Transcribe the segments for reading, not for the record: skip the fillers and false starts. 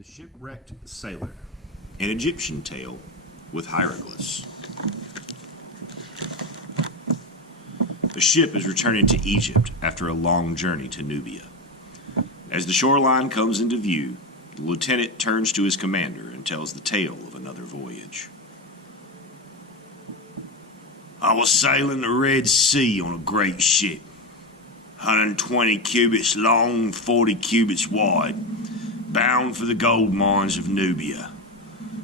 The Shipwrecked Sailor, an Egyptian tale with hieroglyphs. A ship is returning to Egypt after a long journey to Nubia. As the shoreline comes into view, the lieutenant turns to his commander and tells the tale of another voyage. I was sailing the Red Sea on a great ship, 120 cubits long, 40 cubits wide, bound for the gold mines of Nubia.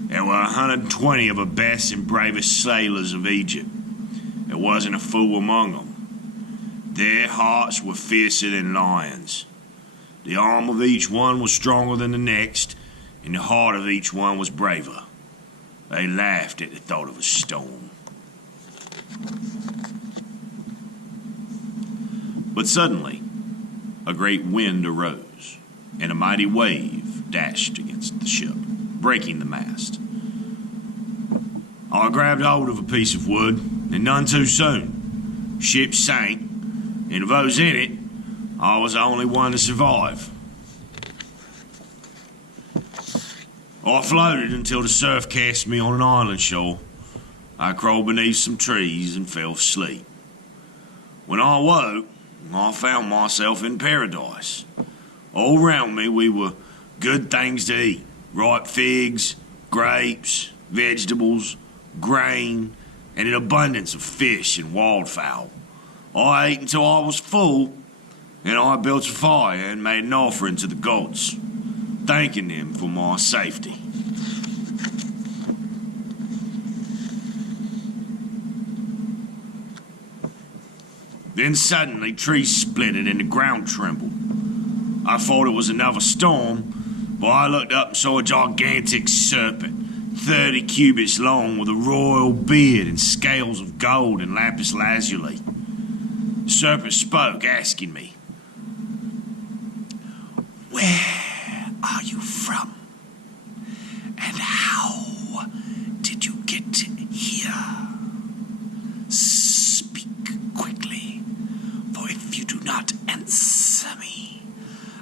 There were 120 of the best and bravest sailors of Egypt. There wasn't a fool among them. Their hearts were fiercer than lions. The arm of each one was stronger than the next, and the heart of each one was braver. They laughed at the thought of a storm. But suddenly, a great wind arose, and a mighty wave dashed against the ship, breaking the mast. I grabbed hold of a piece of wood, and none too soon. Ship sank, and of those in it, I was the only one to survive. I floated until the surf cast me on an island shore. I crawled beneath some trees and fell asleep. When I woke, I found myself in paradise. All around me we were good things to eat. Ripe figs, grapes, vegetables, grain, and an abundance of fish and wildfowl. I ate until I was full, and I built a fire and made an offering to the gods, thanking them for my safety. Then suddenly trees splitted and the ground trembled. I thought it was another storm, but I looked up and saw a gigantic serpent, 30 cubits long, with a royal beard and scales of gold and lapis lazuli. The serpent spoke, asking me, "Where are you from? And how did you get here? Speak quickly, for if you do not answer me,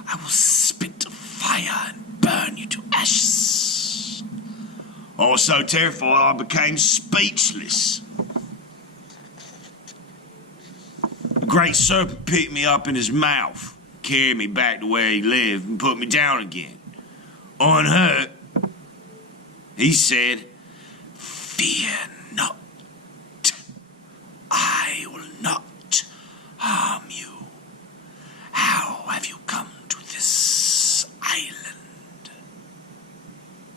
I will spit fire and burn you to ashes." I was so terrified I became speechless. The great serpent picked me up in his mouth, carried me back to where he lived, and put me down again. Unhurt, he said, "Fear not. I will not harm you. How have you come to this island?"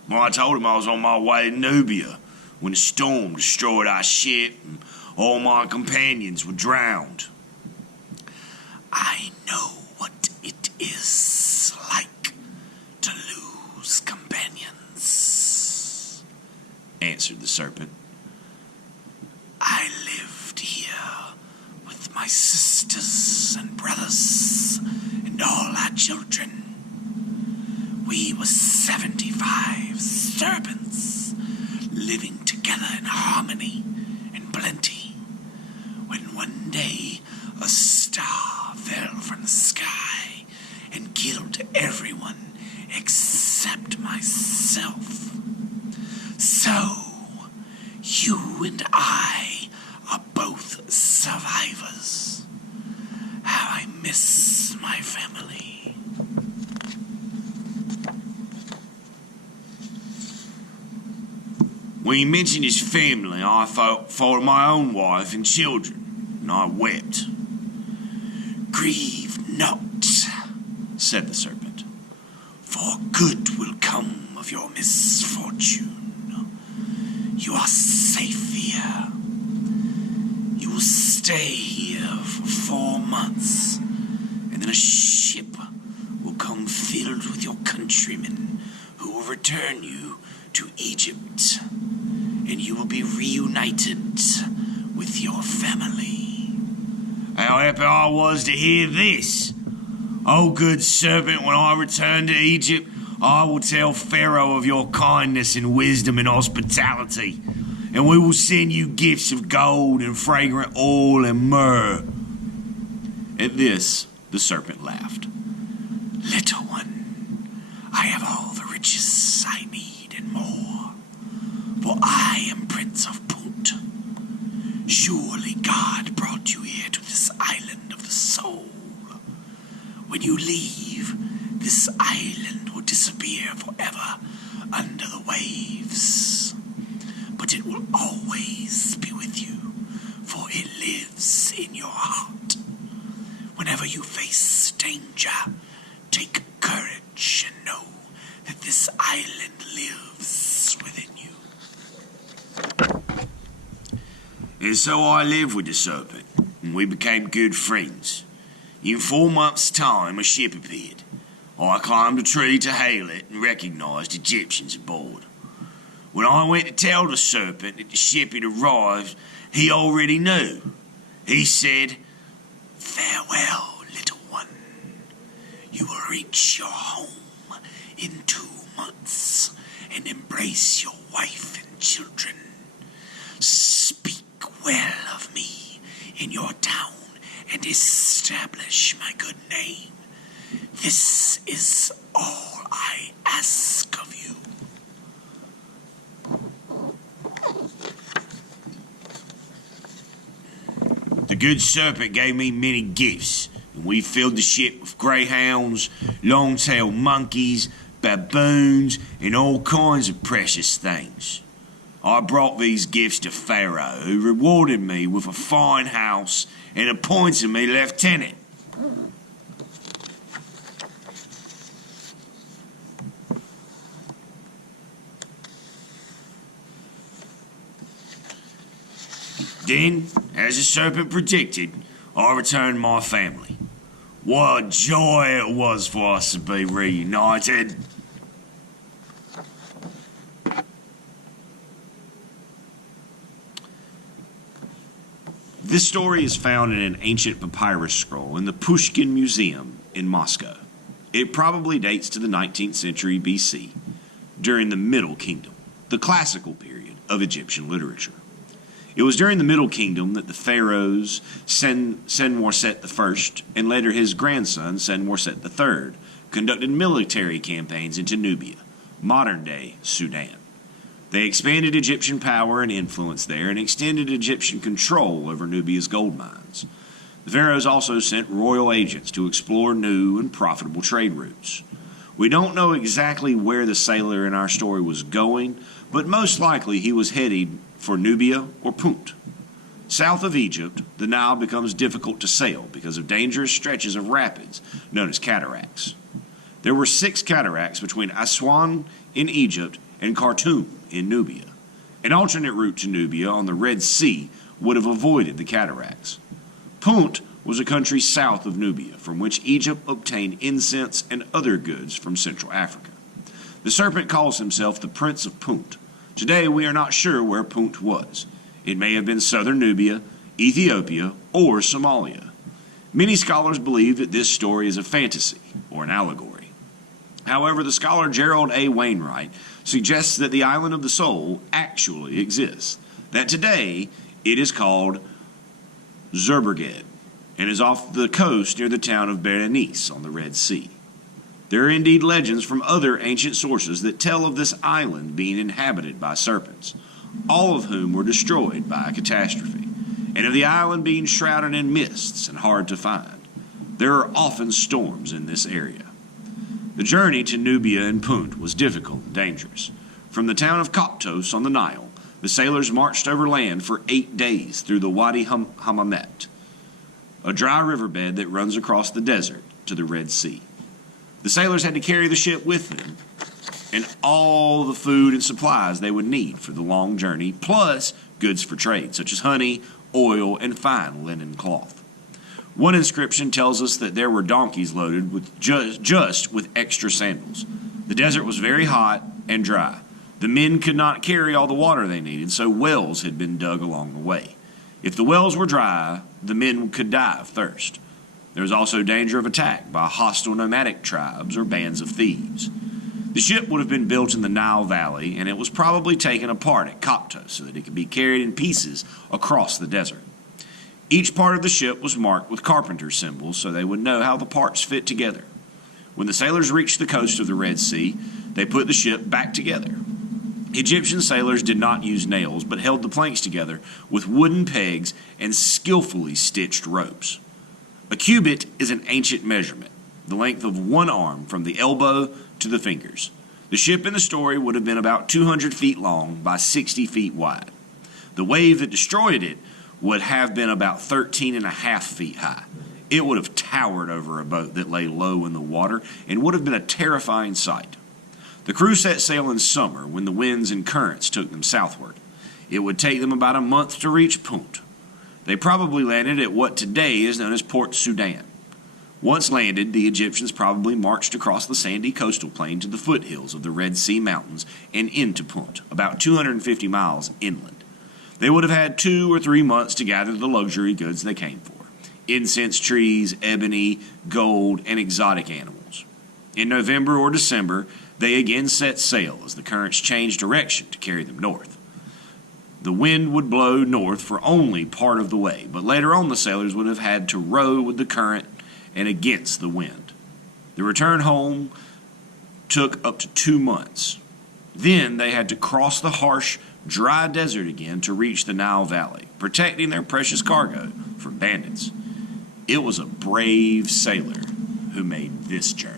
Well, I told him I was on my way to Nubia when a storm destroyed our ship and all my companions were drowned. "I know what it is like to lose companions," answered the serpent. "I lived here with my sisters and brothers and all our children. We were 75 serpents living together in harmony and plenty, when one day a star fell from the sky and killed everyone except myself. So, you and I are both survivors. How I miss my family." When he mentioned his family, I thought of my own wife and children, and I wept. "Grieve not," said the serpent, "for good will come of your misfortune. You are safe here. You will stay here for 4 months, and then a ship will come filled with your countrymen who will return you to Egypt, and you will be reunited with your family." How happy I was to hear this. "O good serpent, when I return to Egypt, I will tell Pharaoh of your kindness and wisdom and hospitality, and we will send you gifts of gold and fragrant oil and myrrh." At this, the serpent laughed. "Little one, I have all the riches I need and more, for I am Prince of Punt. Surely God brought you here to this island of the soul. When you leave, this island will disappear forever under the waves. But it will always be with you, for it lives in your heart. Whenever you face danger, take courage and know that this island lives within you. And so I lived with the serpent, and we became good friends. In 4 months' time, a ship appeared. I climbed a tree to hail it and recognized Egyptians aboard. When I went to tell the serpent that the ship had arrived, he already knew. He said, "Farewell, little one. You will reach your home in 2 months and embrace your wife and children. Speak well of me in your town and establish my good name. This is all I ask of you." The good serpent gave me many gifts, and we filled the ship with greyhounds, long-tailed monkeys, baboons, and all kinds of precious things. I brought these gifts to Pharaoh, who rewarded me with a fine house and appointed me lieutenant. Then, as the serpent predicted, I returned my family. What a joy it was for us to be reunited. This story is found in an ancient papyrus scroll in the Pushkin Museum in Moscow. It probably dates to the 19th century BC, during the Middle Kingdom, the classical period of Egyptian literature. It was during the Middle Kingdom that the pharaohs Senmoset I and later his grandson Senmoset III conducted military campaigns into Nubia, modern-day Sudan. They expanded Egyptian power and influence there and extended Egyptian control over Nubia's gold mines. The pharaohs also sent royal agents to explore new and profitable trade routes. We don't know exactly where the sailor in our story was going, but most likely he was headed for Nubia or Punt. South of Egypt, the Nile becomes difficult to sail because of dangerous stretches of rapids known as cataracts. There were 6 cataracts between Aswan in Egypt and Khartoum in Nubia. An alternate route to Nubia on the Red Sea would have avoided the cataracts. Punt was a country south of Nubia, from which Egypt obtained incense and other goods from Central Africa. The serpent calls himself the Prince of Punt. Today we are not sure where Punt was. It may have been southern Nubia, Ethiopia, or Somalia. Many scholars believe that this story is a fantasy or an allegory. However, the scholar Gerald A. Wainwright suggests that the island of the soul actually exists, that today it is called Shipwrecked and is off the coast near the town of Berenice on the Red Sea. There are indeed legends from other ancient sources that tell of this island being inhabited by serpents, all of whom were destroyed by a catastrophe, and of the island being shrouded in mists and hard to find. There are often storms in this area. The journey to Nubia and Punt was difficult and dangerous. From the town of Koptos on the Nile, the sailors marched over land for 8 days through the Wadi Hammamet, a dry riverbed that runs across the desert to the Red Sea. The sailors had to carry the ship with them and all the food and supplies they would need for the long journey, plus goods for trade, such as honey, oil, and fine linen cloth. One inscription tells us that there were donkeys loaded with just with extra sandals. The desert was very hot and dry. The men could not carry all the water they needed, so wells had been dug along the way. If the wells were dry, the men could die of thirst. There was also danger of attack by hostile nomadic tribes or bands of thieves. The ship would have been built in the Nile Valley, and it was probably taken apart at Koptos so that it could be carried in pieces across the desert. Each part of the ship was marked with carpenter's symbols so they would know how the parts fit together. When the sailors reached the coast of the Red Sea, they put the ship back together. Egyptian sailors did not use nails, but held the planks together with wooden pegs and skillfully stitched ropes. A cubit is an ancient measurement, the length of one arm from the elbow to the fingers. The ship in the story would have been about 200 feet long by 60 feet wide. The wave that destroyed it would have been about 13.5 feet high. It would have towered over a boat that lay low in the water and would have been a terrifying sight. The crew set sail in summer when the winds and currents took them southward. It would take them about a month to reach Punt. They probably landed at what today is known as Port Sudan. Once landed, the Egyptians probably marched across the sandy coastal plain to the foothills of the Red Sea Mountains and into Punt, about 250 miles inland. They would have had 2 or 3 months to gather the luxury goods they came for: incense trees, ebony, gold, and exotic animals. In November or December, they again set sail as the currents changed direction to carry them north. The wind would blow north for only part of the way, but later on the sailors would have had to row with the current and against the wind. The return home took up to 2 months. Then they had to cross the harsh, dry desert again to reach the Nile Valley, protecting their precious cargo from bandits. It was a brave sailor who made this journey.